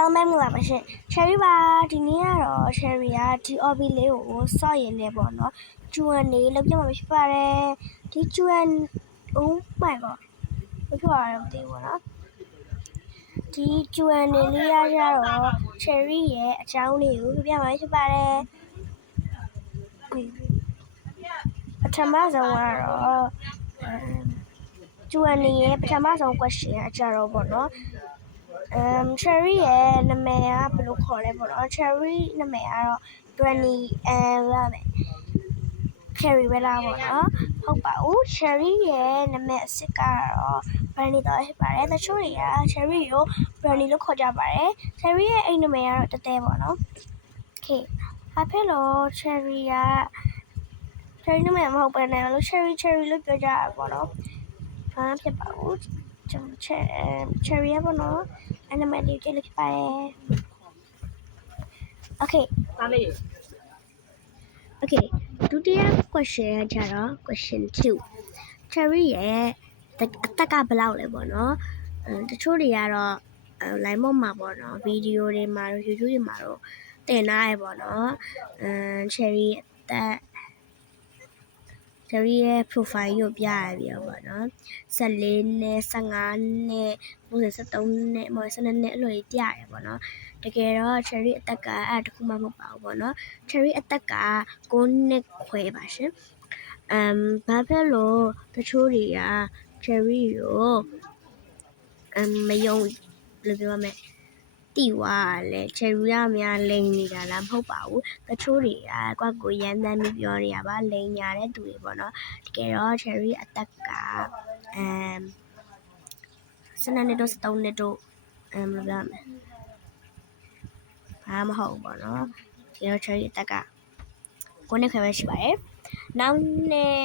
အားလုံးပဲမင်္ဂလာပါရှင် Cherry ပါဒီနေ့ကတော့ Cherry ကဒီ OB လေးကိုစော့ရင်းနေပေါ့နော်ကျူအန်နေလောက်ပြမှာဖြစ်ပါတယ်ဒီကျူအန် Oh my god ဘယ်လိုရလဲမသိဘူးပေါ့နော်ဒီကျူအန်နေလေးရကြတော့ Cherry ရဲ့အကြောင်းလေးကိုပြမှာဖြစ်ပါတယ်ပထမဆုံးကတော့ကျူအန်နေရဲ့ပထမဆုံး question အကြတော့ပေါ့နော်Cherry ရဲ့နာမည်ကဘယ်လိုခေါ်လဲပေါ့နော် Cherry နာမည်ကတော့ Granny လာမယ် Cherry ပဲလားပေါ့နော်ဟုတ်ပါဘူး Cherry ရဲ့နာမည်အစစ်ကတော့ Granny တော့ဖြစ်ပါတယ်တချို့တွေက Cherry ကို Granny လို့ခေါ်ကြပါတယ် Cherry ရဲ့အိမ်နာမည်ကတော့တတဲပေါ့နော် Okay ဘာဖြစ်လို့ Cherry က Cherry နာမည်မဟုတ်ဘဲနဲ့လို့ Cherry လို့ပြောကြတာပေါ့နော်ဘာဖြစ်ပါဘူးCherry ရပါတော့အဲ့နာမည်လေးကြည့်လိုက်ပါရယ် Okay ဒုတိယ question ကကြတော့ question 2 Cherry ရဲ့အသက်ကဘယ်လောက်လဲပေါ့နော်တချို့တွေကတော့ line ပေါ်မှာပေါ့နော်ဗီဒီယိုတွေမှာ YouTube တွေမှာတော့တင်ထားရပေါ့နော်Cherry အသက် Cherry ရဲ့ profile ကိုပြရပြီပေါ့နော်14နှစ်15နှစ်73နှစ်12နှစ်အဲ့လိုပြရတယ်ပေါ့နော်တကယ်တော့ Cherry အသက်ကအဲ့တခုမှမဟုတ်ပါဘူးပေါ့နော် Cherry အသက်က9နှစ်ခွဲပါရှင်ဘာဖြစ်လို့တချို့တွေက Cherry ကိုမယုံလို့ပြောမယ်တီဝါလဲ Cherry ရများလိန်နေတာလားမဟုတ်ပါဘူးတချို့တွေကကိုရမ်းတမ်းပြီးပြောနေရပါလိန်ညာတဲ့သူတွေပေါ့နော်တကယ်တော့ Cherry အသက်က12နှစ်တို့13နှစ်တို့ဘယ်လိုပြောမလဲဘာမဟုတ်ပေါ့နော်ဒီတော့ Cherry အသက်က9နှစ်ခွဲပဲရှိပါတယ်နောက်နေ့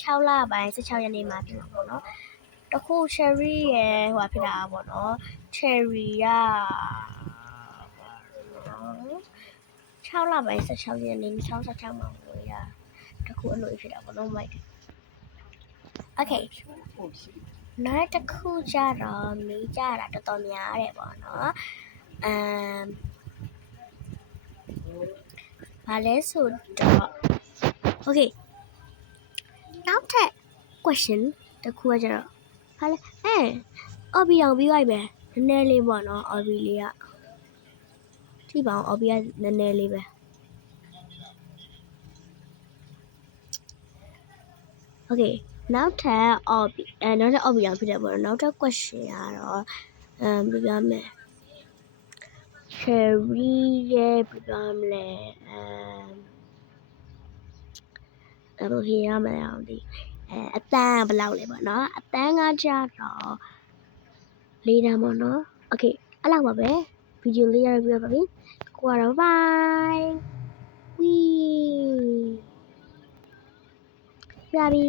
6လပိုင်း16ရက်နေ့မှာဖြစ်မှာပေါ့နော်တခု Cherry ရဲ့ဟိုဖြစ်တာပေါ့နော် Cherry က6လပိုင်း16ရက်နေ့2016မှာလို့ရတခုအလို့ဖြစ်တာပေါ့နော်မိုက် Okay နောက်တစ်ခုကြတော့မေးကြတာတော်တော်များတယ်ပေါ့နော်ဘာလဲဆိုတော့ Okay နောက်ထပ် question တစ်ခုကကြတော့ဟာလဲOB အောင်ပြီးလိုက်ပဲနည်းနည်းလေးပေါ့နော် OB လေးကကြည့်ပါအောင် OB ကနည်းနည်းလေးပဲ Okay နောက်ထပ် OB နောက်ထပ် OB အောင်ဖြစ်တယ်ပေါ့နော်နောက်ထပ် question ကတော့ဘယ်လိုပြောမလဲ Cherry ရဲ့ဘယ်လိုပြောမလဲဘယ်လိုဖြေရမလဲအောင်ဒီအတန်းဘယ်လောက်လဲပေါ့နော်အတန်းကကြတော့၄တန်းပေါ့နော် Okay အဲ့လောက်ပါပဲဗီဒီယိုလေးရပြပါပြီကိုကတော့ bye ဝီးပြပြီ